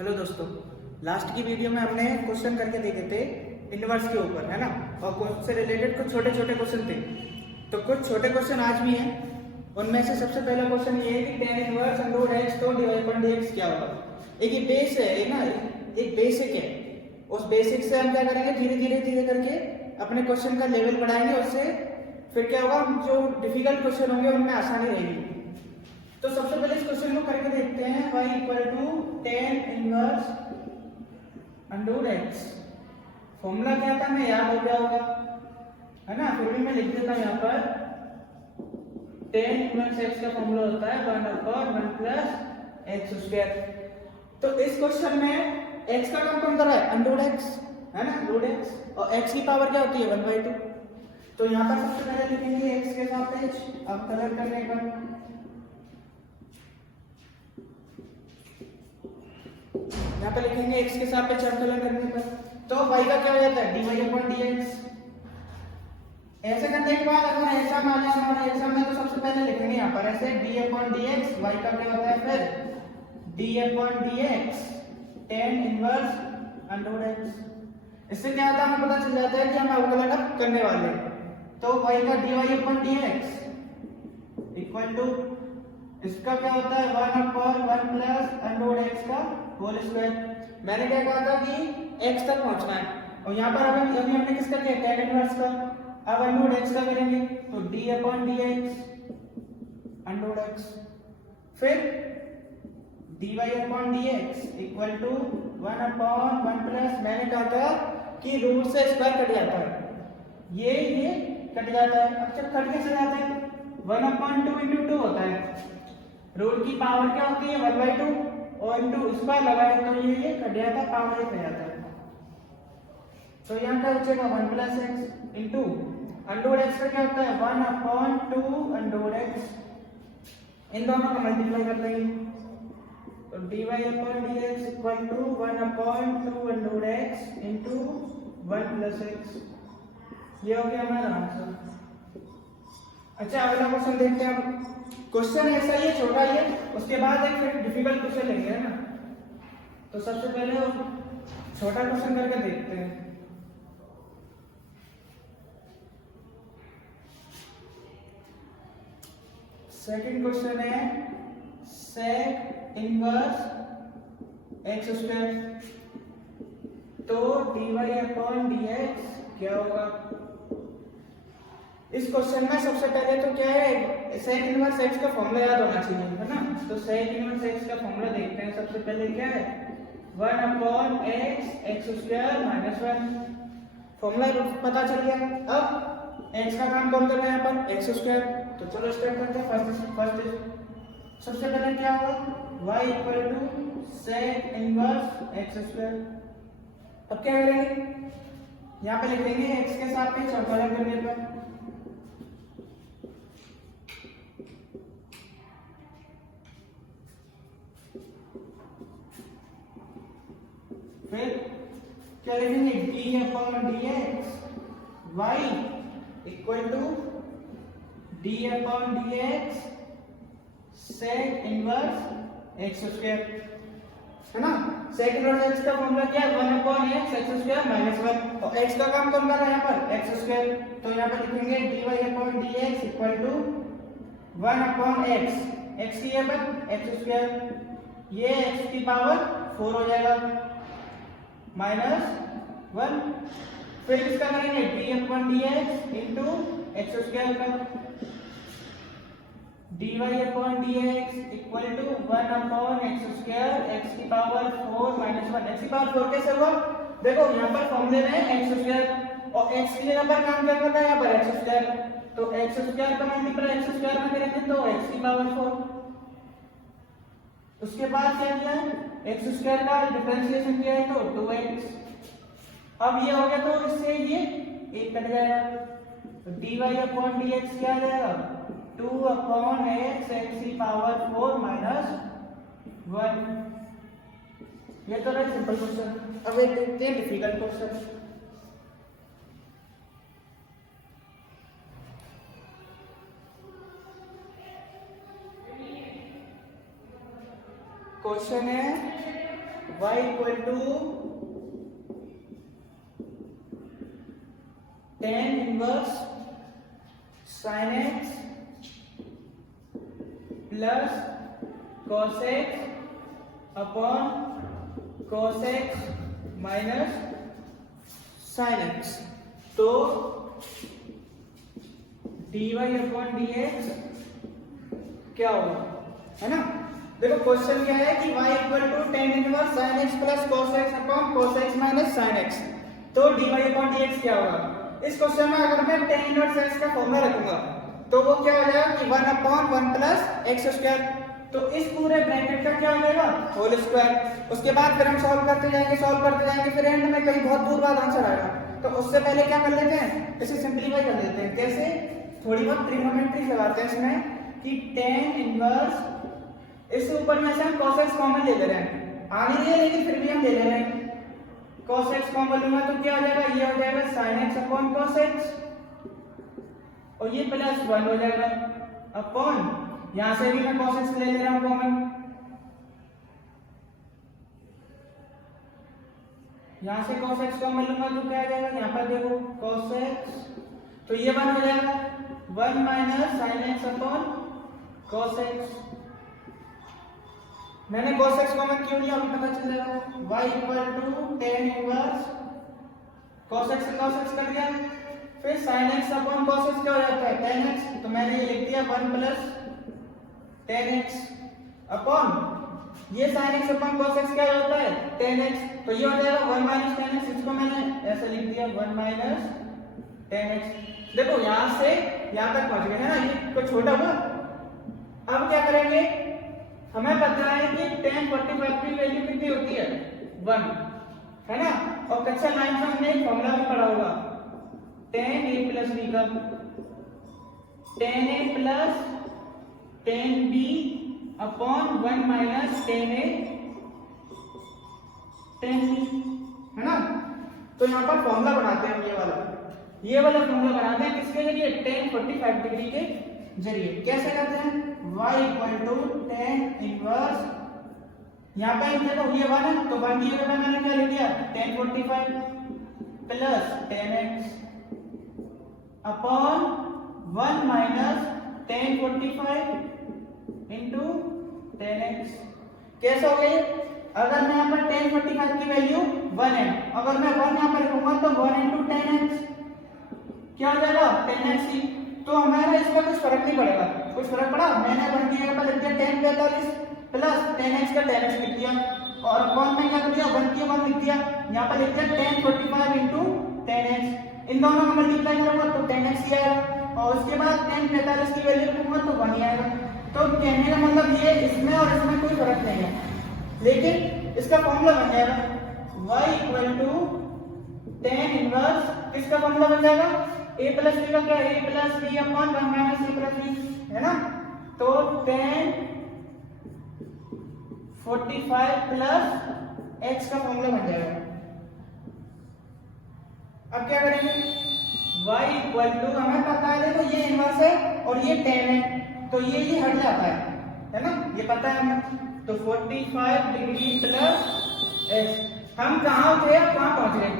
Hello दोस्तों, last की video में हमने क्वेश्चन करके देखे थे इनवर्स के ऊपर, है ना। और उससे रिलेटेड कुछ छोटे छोटे क्वेश्चन थे, तो कुछ छोटे क्वेश्चन आज भी हैं। उनमें से सबसे पहला क्वेश्चन ये है कि tan इनवर्स अंडर x तो डिवाइड बाय dx क्या होगा। एक ये बेस है, एक ना एक बेसिक है। उस बेसिक से हम क्या करेंगे, धीरे धीरे करके अपने क्वेश्चन का लेवल बढ़ाएंगे। उससे फिर क्या होगा, हम जो डिफिकल्ट क्वेश्चन होंगे उनमें आसानी रहेगी। तो सबसे पहले इस क्वेश्चन को करके देखते हैं। y equal to tan inverse under x। Formula क्या था, मैं याद हो गया होगा, है ना। फिर भी मैं लिख देता हूं यहाँ पर tan इनवर्स x का फॉर्मूला होता है 1/1 प्लस x स्क्वायर। तो इस क्वेश्चन में x का काम कौन कर रहा है, अंडर x, है ना, रूट x, और x की पावर क्या होती है 1/2। तो यहाँ पर सबसे पहले लिखेंगे x के सापेक्ष। अब कलर करने पर यहाँ पे लिखेंगे x के सापेक्ष अवकलन करने पर, तो y का क्या हो जाता है dy/dx। ऐसे करने के बाद अगर ऐसा मान लिया हमारा एग्जाम में, तो सबसे पहले लिखेंगे यहाँ पर ऐसे dy/dx। y का क्या होता है फिर dy/dx tan inverse under x। इससे क्या होता है, हमें पता चल जाता है कि हम अवकलन अब करने वाले हैं। तो y का dy/dx इक्वल टू इसका क्या होता है 1/1 प्लस अंडर x का होल स्क्वायर। मैंने क्या कहा था कि x तक पहुंचना है, और यहाँ पर अभी हमने किसका किया, tan इनवर्स का। अब अंडर x का करेंगे तो d/dx अंडर x, फिर dy/dx इक्वल टू 1/1 प्लस, मैंने कहा था कि रूट से स्क्वायर कट जाता है, ये कट जाता है। अब जब कट कैसे जाता है, 1/2 into 2 होता है। रूट की पावर क्या होती है 1/2, और इंटू स्क्वायर लगाए तो ये कट जाता है, पावर 1 हो जाता है। तो यहाँ क्या बचेगा 1 plus x into under x का क्या होता है 1/2 अंडर एक्स। इन दोनों का मल्टीप्लाई कर देंगे तो dy/dx equal to 1/2 under x into 1 plus x. ये हो गया हमारा आंसर। अच्छा, अगला क्वेश्चन देखते हैं। अब क्वेश्चन ऐसा ही है, छोटा ही है, उसके बाद एक फिर डिफिकल्ट क्वेश्चन लेंगे, है ना। तो सबसे पहले छोटा क्वेश्चन करके देखते हैं। सेकंड क्वेश्चन है sec इनवर्स x स्क्वायर, तो dy/dx क्या होगा। इस क्वेश्चन में सबसे पहले तो क्या है, sec इनवर्स x का फॉर्मूला याद होना चाहिए, है ना। तो sec इनवर्स x का फॉर्मूला देखते हैं। सबसे पहले क्या है 1/x x square minus 1। Formula पता चल गया। अब x का काम कौन कर रहा है यहाँ पर x स्क्वायर। तो चलो स्टार्ट करते हैं। फर्स्ट सबसे पहले क्या होगा y equal to sec inverse x square. अब क्या करेंगे, यहाँ पे लिखेंगे x के सापेक्ष अवकलन करने पर, फिर क्या लिखेंगे d/dx y equal to d/dx sec inverse x square, है ना। sec इनवर्स x का फॉर्मूला क्या है 1/x x स्क्वायर माइनस 1, और x का काम कौन कर रहा है यहाँ पर x स्क्वायर। तो यहाँ पर लिखेंगे dy/dx equal to 1/x, x की जगह x स्क्वायर, ये x की पावर 4 हो जाएगा माइनस 1। फिर इसका करेंगे d/dx इंटू x स्क्वायर का, dy/dx equal to 1/x square, x की पावर 4 माइनस 1। x की पावर 4 कैसे हुआ, देखो यहाँ पर फॉर्मूले में x स्क्वायर, और x की जगह पर काम क्या कर रहा है यहाँ पर x स्क्वायर, तो x स्क्वायर का मल्टीप्लाई x स्क्वायर में करेंगे तो x की पावर 4। उसके बाद क्या किया है, एक्स स्क्वायर का डिफरेंशिएशन किया है तो 2x। अब ये हो गया तो इससे ये एक कट जाएगा, तो dy/dx क्या आ जाएगा 2/x x की पावर 4 माइनस 1। ये तो रहा सिंपल क्वेश्चन। अब एक देखते हैं डिफिकल्ट क्वेश्चन। क्वेश्चन है y equal to tan inverse sin x plus cos x upon cos x minus sin x। तो dy अपॉन dx क्या होगा, है ना। देखो क्वेश्चन क्या है कि y equal to tan inverse sin x plus cos x upon cos x minus sin x। तो dy अपॉन dx क्या होगा। इस क्वेश्चन में अगर मैं tan इनवर्स x का फॉर्मूला रखूंगा तो वो क्या हो जाएगा कि 1 अपॉन 1 प्लस x स्क्वायर। तो इस पूरे ब्रैकेट का क्या हो जाएगा, होल स्क्वायर। उसके बाद फिर हम सॉल्व करते जाएंगे, फिर एंड में कहीं बहुत दूर बाद आंसर आएगा। तो उससे पहले क्या कर लेते हैं, इसे सिंपलीफाई कर लेते हैं। कैसे, थोड़ी बहुत ट्रिग्नोमेट्री लगाते हैं इसमें कि tan इनवर्स, इससे ऊपर में से हम cos x कॉमन ले रहे हैं, आ नहीं रही है लेकिन फिर भी हम ले रहे हैं। cos x कॉमन लूंगा तो क्या हो जाएगा, ये हो जाएगा sin x upon cos x, और ये प्लस 1 हो जाएगा अपॉन, यहां से भी मैं cos x ले रहा हूं कॉमन, यहां से cos x कॉमन लूंगा तो क्या आ जाएगा, यहां पर देखो cos x, तो ये 1 हो जाएगा 1 minus sin x upon cos x। मैंने cos x कॉमन क्यों लिया अभी पता चल जाएगा। y equal to tan inverse cos x से cos x कर दिया, फिर sin x upon cos x क्या हो जाता है, tan x। तो मैंने ये लिख दिया 1 प्लस tan x अपॉन, ये sin x upon cos x क्या होता है, tan x। तो ये हो जाएगा 1 माइनस tan x, इसको मैंने ऐसे लिख दिया 1 माइनस tan x। देखो यहां से यहां तक पहुंच गए है ना, ये कोई छोटा हुआ। अब क्या करेंगे, हमें पता है कि tan 45 की वैल्यू कितनी होती है, 1, है ना। और कक्षा 9 में हमने एक फॉर्मूला भी पढ़ा होगा, tan a प्लस b का, tan a plus tan b upon 1 minus tan a tan b, है ना। तो यहाँ पर फॉर्मूला बनाते हैं हम, ये वाला फॉर्मूला बनाते हैं किसके जरिए, tan 45 डिग्री के जरिए। कैसे करते हैं, y equal to tan inverse, यहाँ पे देखो ये 1 है तो 1 की जगह मैंने क्या लिख दिया, tan 45 plus tan x upon 1 minus tan 45 into tan x। कैसे हो गई, अगर मैं यहाँ पर tan 45 की वैल्यू 1 है, अगर मैं 1 यहाँ पर लिखूंगा तो 1 इंटू tan x क्या हो जाएगा, tan x ही। तो हमारा इसमें कुछ फर्क नहीं पड़ेगा, कुछ फर्क पड़ा, मैंने 1 की जगह पर लिख दिया tan 45 प्लस tan x का tan x लिख दिया, और अपॉन में क्या कर दिया, 1 की 1 लिख दिया, यहाँ पर लिख दिया tan 45 इंटू tan x। इन दोनों को मल्टीप्लाई करूंगा तो tan x ही आएगा, और उसके बाद tan 45 की वैल्यू रखूंगा तो 1 ही आएगा। तो कहने का मतलब ये, इसमें और इसमें कोई फर्क नहीं है, लेकिन इसका फॉर्मूला बन जाएगा y equal to tan inverse, किसका फॉर्मूला बन जाएगा, a प्लस b का क्या, a plus b upon 1 minus a plus b, है ना। तो tan 45 प्लस x का फॉर्मूला बन जाएगा। अब क्या करेंगे, y इक्वल टू, हमें पता है देखो ये इनवर्स है और ये tan है, तो ये हट जाता है ना, ये पता है हमें। तो 45 डिग्री प्लस x, हम कहाँ थे अब कहाँ पहुंच गए,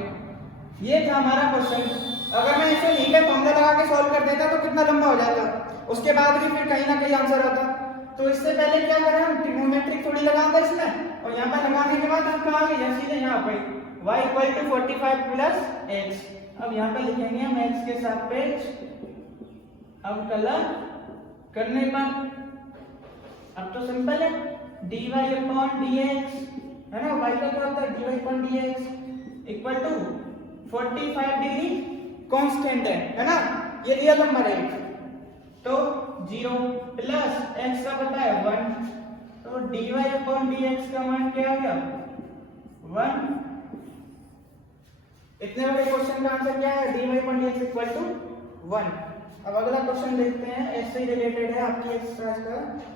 ये था हमारा क्वेश्चन। अगर मैं इसे यहीं पे फॉर्मूला लगा के सॉल्व कर देता तो कितना लंबा हो जाता, उसके बाद भी फिर कहीं ना कहीं आंसर आता। तो इससे पहले क्या करें, हम ट्रिग्नोमेट्री थोड़ी लगाऊंगा इसमें, और यहाँ पर लगाने के बाद हम कहाँ गए, सीधे यहाँ पे y equal to 45 plus x। अब यहाँ पे लिखेंगे हम x के सापेक्ष अवकलन करने पर, अब तो सिंपल है, dy अपॉन dx, है ना, y का क्या होता है, dy upon dx equal to 45 degree constant है ना, ये रियल नंबर है, तो 0 प्लस x का पता है 1, तो dy अपॉन dx का मान क्या आ गया, 1। इतने बड़े क्वेश्चन का आंसर क्या है, dy upon dx equal to 1। अब अगला क्वेश्चन देखते हैं, ऐसे ही रिलेटेड है आपकी एक्सरसाइज का।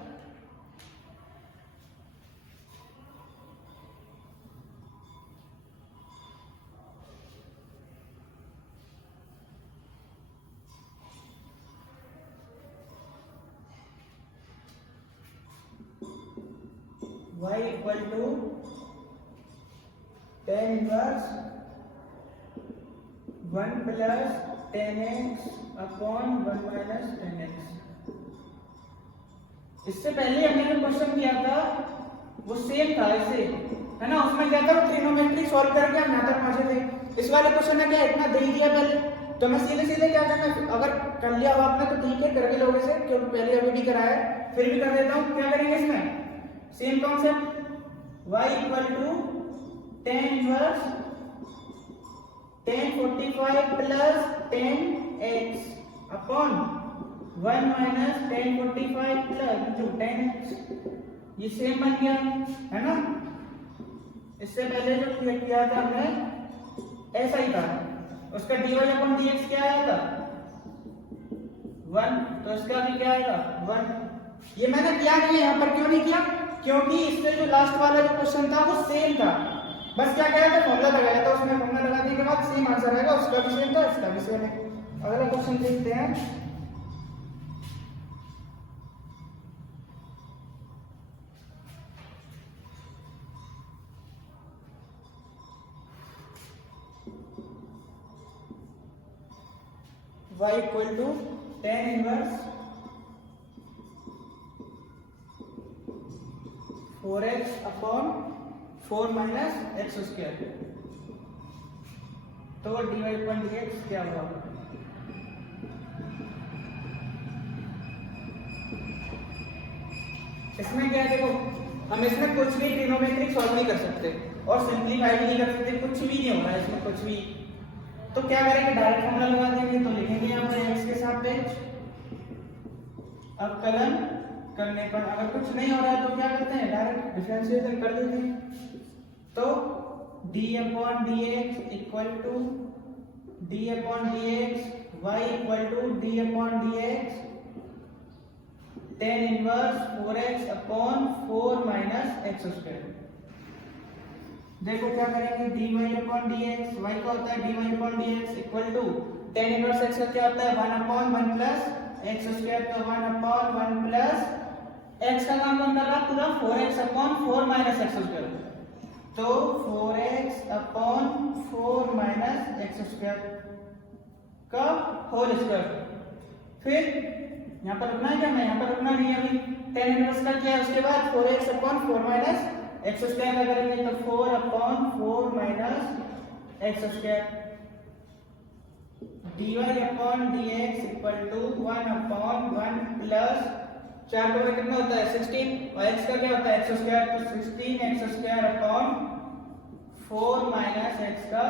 y equal to tan inverse 1 plus tan x upon 1 minus tan x। इससे पहले हमने जो क्वेश्चन किया था वो सेम था ऐसे, है ना, उसमें क्या था, ट्रिग्नोमेट्री सॉल्व करके हम यहाँ तक पहुंचे थे। इस वाले क्वेश्चन में क्या इतना दे ही दिया पहले, तो मैं सीधे सीधे क्या करना, अगर कर लिया हो आपने तो ठीक है, करके लोगे से, क्योंकि पहले अभी भी कराया है, फिर भी कर देता हूँ। क्या करेंगे इसमें, same concept, y equal to tan inverse tan 45 plus tan x upon 1 minus tan 45 plus tan x। ये सेम बन गया, है ना। इससे पहले जो किया था हमने ऐसा ही था, उसका dy अपॉन dx क्या आया था 1, तो इसका भी क्या आएगा 1। ये मैंने किया नहीं है यहाँ पर, क्यों नहीं किया, क्योंकि इससे जो लास्ट वाला जो क्वेश्चन था वो सेम था, बस क्या किया था, फॉर्मूला लगाया था, उसमें फॉर्मूला लगाने के बाद सेम आंसर आएगा, उसका भी सेम था, इसका भी सेम है। अगला क्वेश्चन देखते हैं। y equal to tan inverse 4x upon 4 minus x square, तो dy अपॉन dx क्या हुआ, इसमें क्या है, देखो हम इसमें कुछ भी ट्रिग्नोमेट्रिक सॉल्व नहीं कर सकते और सिंपलीफाई भी नहीं कर सकते, कुछ भी नहीं हो रहा है इसमें कुछ भी। तो क्या करेंगे, डायरेक्ट फॉर्मूला लगा देंगे, तो लिखेंगे यहाँ पर x के सापेक्ष अवकलन करने पर, अगर कुछ नहीं हो रहा है तो क्या करते हैं, डायरेक्ट डिफरेंशिएशन कर देते हैं। तो d upon dx equal to d upon dx, y equal to d upon dx tan inverse 4x upon 4 minus x square. देखो क्या करेंगे, dy अपॉन dx, y का होता है dy upon dx equal to tan inverse x का क्या होता है 1 अपॉन 1 प्लस एक्स स्क्वायर, तो 1 अपॉन 1 प्लस x का काम कौन कर रहा है पूरा 4x upon 4 minus x square, तो 4x upon 4 minus x square का होल स्क्वायर। फिर यहाँ पर रुकना है क्या, मैं यहाँ पर रुकना नहीं है अभी, tan इनवर्स का क्या है, उसके बाद 4x upon 4 minus x square का करेंगे, तो 4 upon 4 minus x square, dy upon dx equal to 1 upon 1 plus 4 का कितना होता है 16, और x का क्या होता है एक्स स्क्वायर, तो 16 x square upon 4 minus x का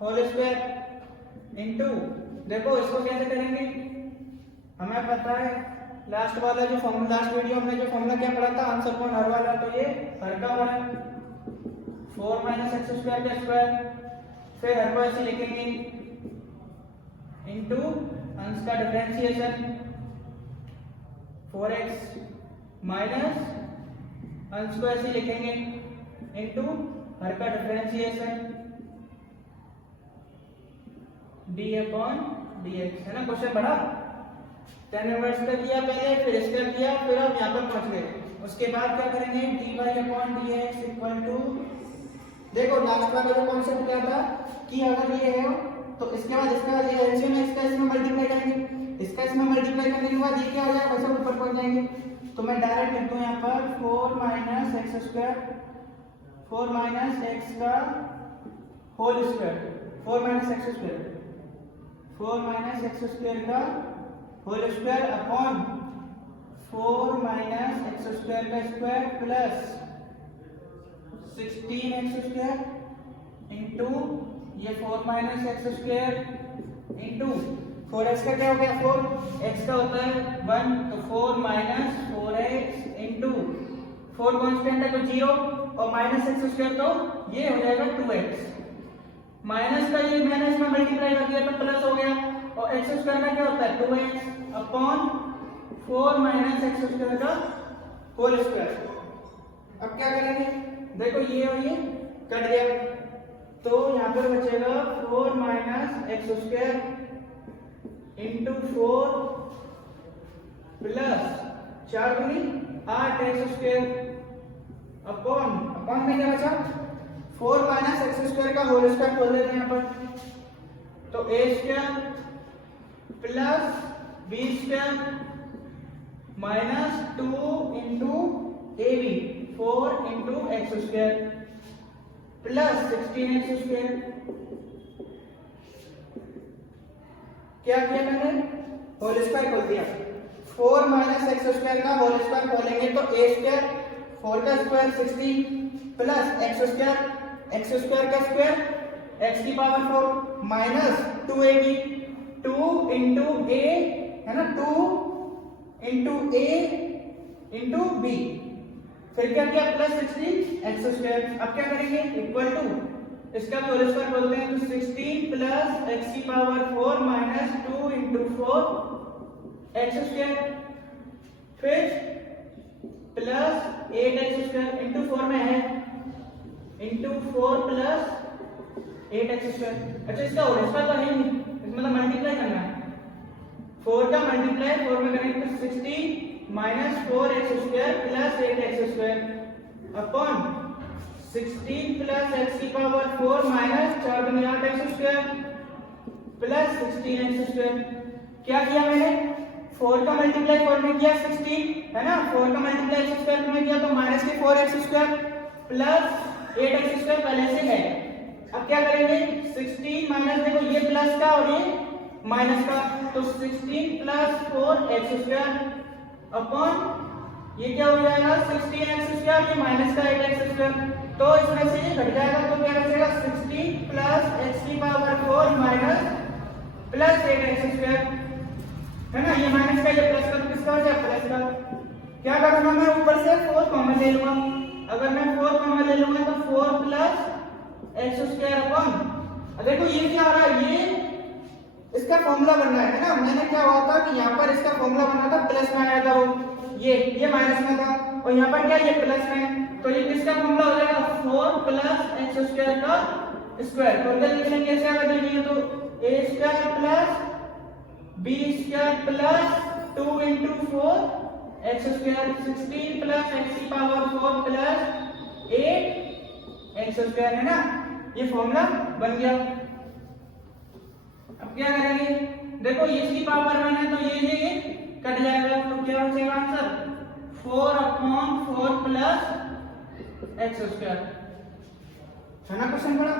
होल स्क्वायर इनटू, देखो इसको कैसे करेंगे, हमें पता है लास्ट वाला जो फॉर्मूला, लास्ट वीडियो में जो फॉर्मूला क्या पढ़ा था, आंसर अपॉन हर वाला, तो ये हर का वाला 4 माइनस एक्स स्क्वायर का स्क्वायर, फिर हर को ऐसे लिखेंगे इनटू अंश का डिफरेंशिएशन 4x माइनस अंश को ऐसे लिखेंगे इनटू हर का डिफरेंशिएशन d अपॉन dx, है ना। क्वेश्चन बड़ा tan इनवर्स का किया पहले, फिर इसका किया, फिर हम यहाँ पर पहुंच गए। उसके बाद क्या करेंगे, dy upon dx equal to, देखो लास्ट वाला जो कॉन्सेप्ट क्या था कि अगर ये है तो इसके बाद इसका ये एलसीएम है, इसका इसमें मल्टीप्लाई करेंगे, इसका इसमें मल्टीप्लाई करने के बाद ये क्या हो जाएगा, वैसे ऊपर पहुंच जाएंगे। तो मैं डायरेक्ट लिख दूं यहाँ पर 4 minus x square, 4 minus x का whole square, 4 minus x square, 4 minus x square का whole square upon 4 minus x square का square plus 16 x square into ये 4 minus x square into 4x का क्या हो गया 4, x का होता है 1, तो 4 माइनस 4x इंटू 4 कॉन्स्टेंट है तो 0 और माइनस एक्स स्क्वायर तो ये हो जाएगा 2x, माइनस का ये माइनस में मल्टीप्लाई कर दिया तो प्लस हो गया, और एक्स स्क्वायर का क्या होता है 2x upon 4 minus x square का होल स्क्वायर। अब क्या करेंगे, देखो ये और ये कट गया, तो यहाँ पर बचेगा 4 minus x square into 4 plus 4 दूनी 8 एक्स स्क्वायर अपॉन में क्या बचा 4 माइनस एक्स स्क्वायर का होल स्क्वायर खोल देते हैं यहाँ पर, तो a square plus b square minus 2 into a b 4 into x square plus 16 x square. क्या किया मैंने, होल स्क्वायर खोल दिया। 4 माइनस एक्स स्क्वायर का होल स्क्वायर खोलेंगे तो ए स्क्वायर 4 का स्क्वायर 16 प्लस एक्स स्क्वायर का स्क्वायर एक्स की पावर 4 माइनस 2ab 2 इंटू ए है ना, 2 इंटू ए इंटू बी, फिर क्या किया प्लस 16 एक्स स्क्वायर। अब क्या करेंगे इक्वल टू इसका भी होल स्क्वायर बोलते हैं, तो 16 प्लस एक्स की power 4 minus 2 into 4 x square, फिर प्लस 8 एक्स स्क्वायर इंटू 4 में है इंटू 4 प्लस 8 एक्स स्क्वायर। अच्छा इसका होल स्क्वायर तो है नहीं, इसमें तो मल्टीप्लाई करना है, 4 का मल्टीप्लाई 4 में करेंगे तो 16 minus 4 x square plus 8 x square upon 16 plus x की पावर 4 माइनस 4 दूनी 8 x square plus 16 x square. क्या किया मैंने, 4 का मल्टीप्लाई 4 में किया 16 है ना, 4 का मल्टीप्लाई एक्स स्क्वायर में किया तो माइनस के 4 x square plus 8 x square पहले से है। अब क्या करेंगे 16 माइनस, देखो ये प्लस का और ये माइनस का, तो 16 प्लस 4 एक्स स्क्वायर अपॉन ये क्या हो जाएगा 16 एक्स स्क्वायर, ये माइनस का 8 एक्स स्क्वायर, तो इसमें से ये घट जाएगा तो क्या बचेगा 16 प्लस एक्स की power 4 minus plus 8 x square है ना, ये माइनस का ये प्लस का, तो किसका हो जाएगा प्लस का। क्या करूंगा मैं ऊपर से 4 कॉमन ले लूंगा, अगर मैं 4 कॉमन ले लूंगा तो 4 प्लस एक्स स्क्वायर अपॉन, देखो ये क्या हो रहा है, ये इसका फॉर्मूला बनना है ना, मैंने क्या हुआ था कि यहाँ पर इसका फॉर्मूला बना था प्लस में आया था, वो ये माइनस में था और यहाँ पर क्या ये प्लस में, तो ये किसका फॉर्मूला हो जाएगा 4 प्लस एक्स स्क्वायर का स्क्वायर, तो अगर लिखेंगे कैसे आगे देखिए तो a square plus b square plus 2 into 4 x square 16 plus x की पावर 4 प्लस 8 एक्स स्क्वायर है ना, ये फॉर्मूला बन गया। अब क्या करेंगे, देखो ये इसकी पावर 1 है तो ये कट जाएगा, तो क्या हो जाएगा answer 4 upon 4 plus x square है ना। क्वेश्चन बड़ा